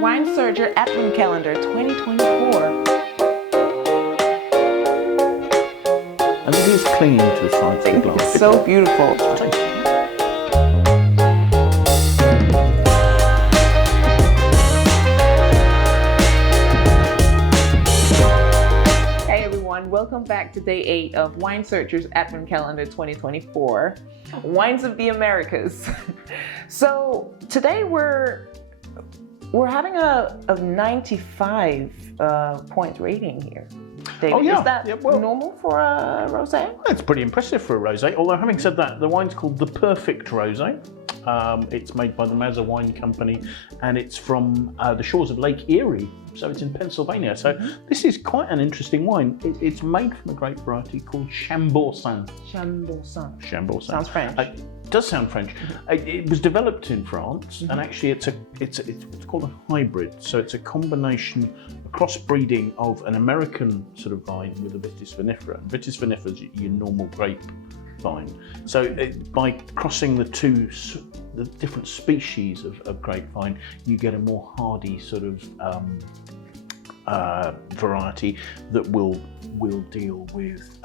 Wine Surger Advent Calendar 2024. And it is clinging to the sides of the glass. It's so beautiful. Hey everyone, welcome back to day 8 of Wine Searcher's Advent Calendar 2024, Wines of the Americas. So today we're having a 95 point rating here. David, Oh, yeah. Is that Yeah, well, normal for a rosé? It's pretty impressive for a rosé. Although having said that, the wine's called the Perfect Rosé. It's made by the Mazza Wine Company, and it's from the shores of Lake Erie, so it's in Pennsylvania. So this is quite an interesting wine. It's made from a grape variety called Chambourcin. Chambourcin. Sounds French. It does sound French. It was developed in France, and actually it's called a hybrid. So it's a combination, a crossbreeding of an American sort of vine with a Vitis vinifera. Vitis vinifera is your normal grape vine. So by crossing the different species of grapevine, you get a more hardy sort of variety that will deal with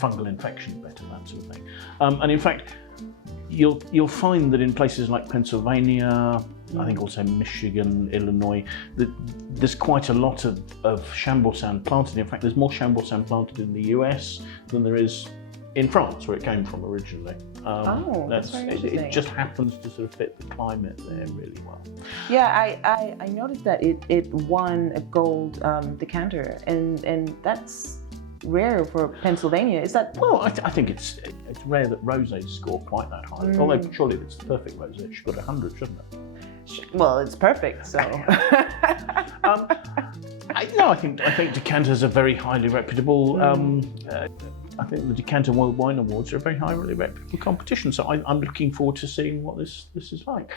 fungal infection better, that sort of thing. And in fact, you'll find that in places like Pennsylvania, I think also Michigan, Illinois, that there's quite a lot of Chambourcin planted. In fact, there's more Chambourcin planted in the US than there is in France, where it came from originally. That's very interesting. It just happens to sort of fit the climate there really well. Yeah, I noticed that it won a gold decanter, and that's rare for Pennsylvania. Is that? Well, I think it's rare that rosés score quite that high. Although surely if it's the perfect rosé, it should got 100, shouldn't it? Well, it's perfect, so. I think decanters are very highly reputable. I think the Decanter World Wine Awards are a very highly reputable competition, so I'm looking forward to seeing what this is like.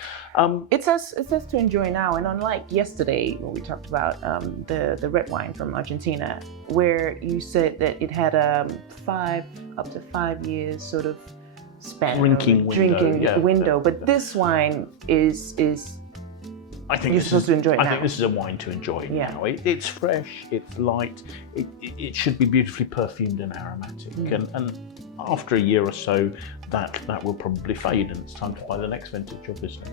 It says to enjoy now, and unlike yesterday when we talked about the red wine from Argentina, where you said that it had up to 5 years sort of span drinking window, but this wine is I think you're supposed to enjoy it now. I think this is a wine to enjoy now. It's fresh, it's light, it should be beautifully perfumed and aromatic, and after a year or so, that will probably fade, and it's time to buy the next vintage, obviously.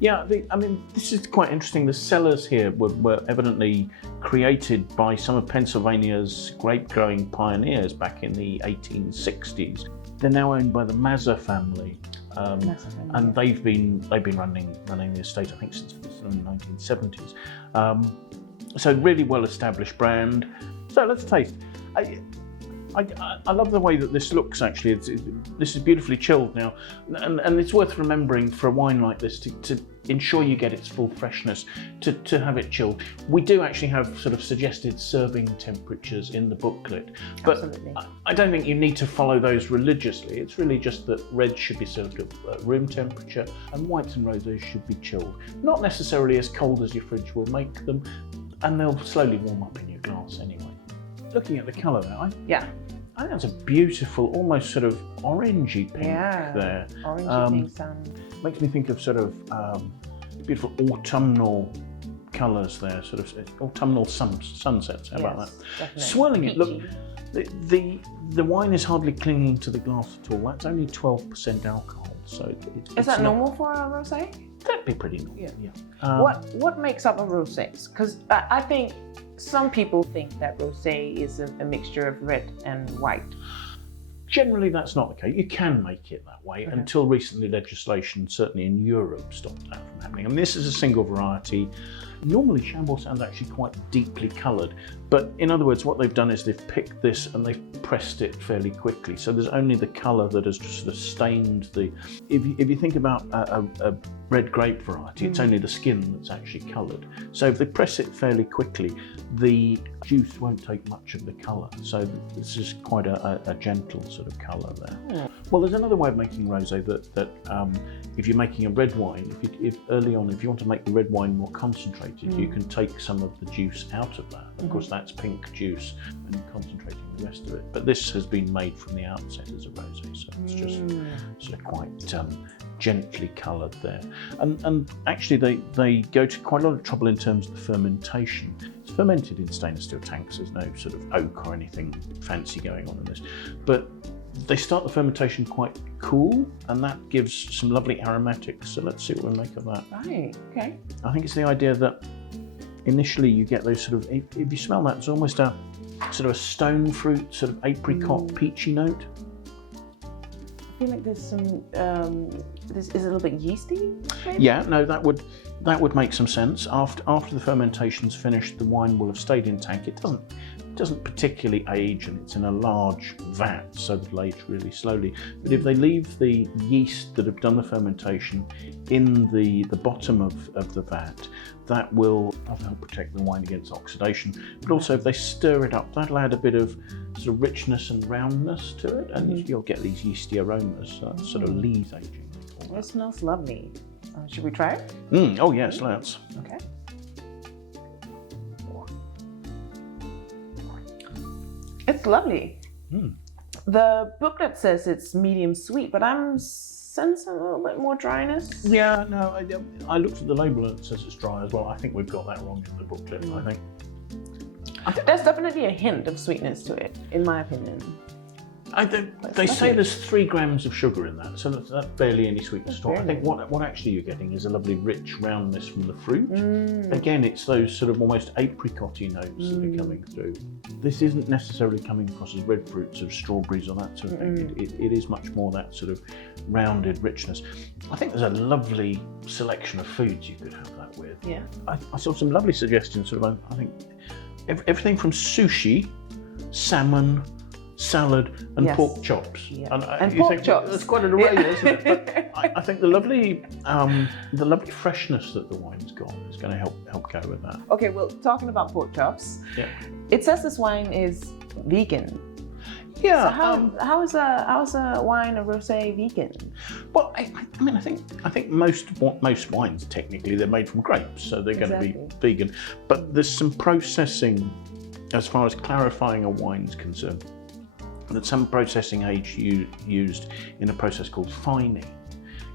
Yeah, this is quite interesting. The cellars here were evidently created by some of Pennsylvania's grape-growing pioneers back in the 1860s. They're now owned by the Mazza family. And they've been running the estate, I think, since the 1970s. So really well-established brand. So let's taste. I love the way that this looks. Actually, this is beautifully chilled now, and it's worth remembering for a wine like this to ensure you get its full freshness, to have it chilled. We do actually have sort of suggested serving temperatures in the booklet, but absolutely. I don't think you need to follow those religiously. It's really just that reds should be served at room temperature, and whites and rosés should be chilled. Not necessarily as cold as your fridge will make them, and they'll slowly warm up in your glass anyway. Looking at the colour there, I think that's a beautiful, almost sort of orangey pink there. Orangey pink sun. Makes me think of sort of beautiful autumnal colours there, sort of autumnal sunsets. How about that? Definitely. Swirling it, look, the wine is hardly clinging to the glass at all. That's only 12% alcohol, so is that normal for a rosé? That'd be pretty normal. Yeah. What makes up a rosé? Because I think some people think that rosé is a mixture of red and white. Generally, that's not the case. You can make it that way. Until recently, legislation, certainly in Europe, stopped that from happening. I mean, this is a single variety. Normally, Chambourcin is actually quite deeply coloured, but in other words, what they've done is they've picked this and they've pressed it fairly quickly. So there's only the colour that has just sort of stained the. If you think about a red grape variety, it's only the skin that's actually coloured. So if they press it fairly quickly, the juice won't take much of the colour. So this is quite a gentle sort of colour there. Well, there's another way of making rosé that if you're making a red wine, if early on, if you want to make the red wine more concentrated, concentrated, you can take some of the juice out of that. Of course, that's pink juice, and concentrating the rest of it. But this has been made from the outset as a rosé, so it's just sort of quite gently coloured there. And actually, they go to quite a lot of trouble in terms of the fermentation. It's fermented in stainless steel tanks. There's no sort of oak or anything fancy going on in this, but they start the fermentation quite cool, and that gives some lovely aromatics. So let's see what we make of that. Right, okay. I think it's the idea that initially you get those sort of, if you smell that, it's almost a sort of a stone fruit, sort of apricot, peachy note. I feel like there's some, this is a little bit yeasty, maybe? Yeah, no, that would make some sense. After the fermentation's finished, the wine will have stayed in tank. It doesn't particularly age, and it's in a large vat, so it'll age really slowly. But if they leave the yeast that have done the fermentation in the bottom of the vat, that will help protect the wine against oxidation. But also, if they stir it up, that'll add a bit of sort of richness and roundness to it, and you'll get these yeasty aromas. So that's sort of lees aging. Well, it smells lovely. Should we try it? Oh yes, let's. Okay. It's lovely. The booklet says it's medium sweet, but I'm sensing a little bit more dryness. Yeah, no, I looked at the label and it says it's dry as well. I think we've got that wrong in the booklet, I think. There's definitely a hint of sweetness to it, in my opinion. They say there's 3 grams of sugar in that, so that's barely any sweetness at all. I think what actually you're getting is a lovely rich roundness from the fruit. Again, it's those sort of almost apricot-y notes that are coming through. This isn't necessarily coming across as red fruits of strawberries or that sort of thing. It is much more that sort of rounded richness. I think there's a lovely selection of foods you could have that with. Yeah. I saw some lovely suggestions, sort of, I think, everything from sushi, salmon, salad and pork chops. Yeah. And pork chops. That's quite an array, isn't it? But I think the lovely freshness that the wine's got is going to help go with that. Okay, well, talking about pork chops, it says this wine is vegan. Yeah. So how is a wine, a rosé, vegan? Well, I mean, I think most wines technically they're made from grapes, so they're going to be vegan. But there's some processing as far as clarifying a wine's concerned. That some processing age used in a process called fining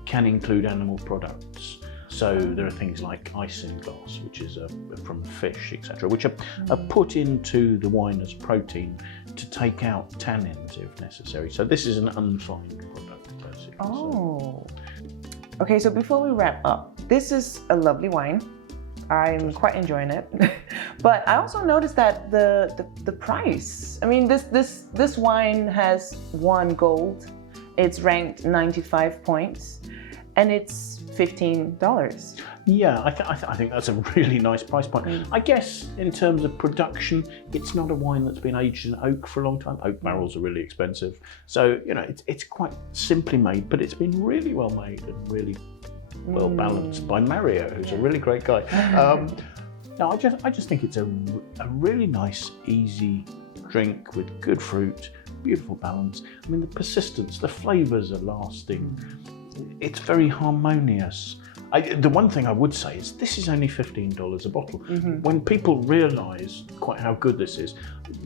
can include animal products. So there are things like isinglass, which is from fish, etc., which are put into the wine as protein to take out tannins if necessary. So this is an unfined product, basically. Oh. Okay, so before we wrap up, this is a lovely wine. I'm quite enjoying it, but I also noticed that the price. I mean, this wine has won gold. It's ranked 95 points, and it's $15. Yeah, I think that's a really nice price point. I guess in terms of production, it's not a wine that's been aged in oak for a long time. Oak barrels are really expensive, so it's quite simply made, but it's been really well made and really well balanced by Mario, who's a really great guy. No, I just think it's a really nice, easy drink with good fruit, beautiful balance. I mean, the persistence, the flavours are lasting. It's very harmonious. The one thing I would say is this is only $15 a bottle. When people realise quite how good this is,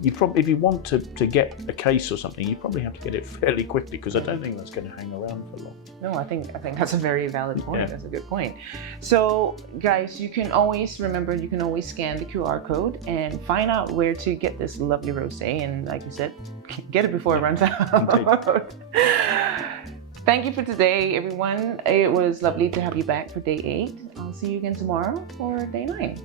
if you want to get a case or something, you probably have to get it fairly quickly, because I don't think that's going to hang around for long. No, I think that's a very valid point. Yeah. That's a good point. So guys, you can always scan the QR code and find out where to get this lovely rosé, and like you said, get it before it runs out. Thank you for today, everyone. It was lovely to have you back for day 8. I'll see you again tomorrow for day 9.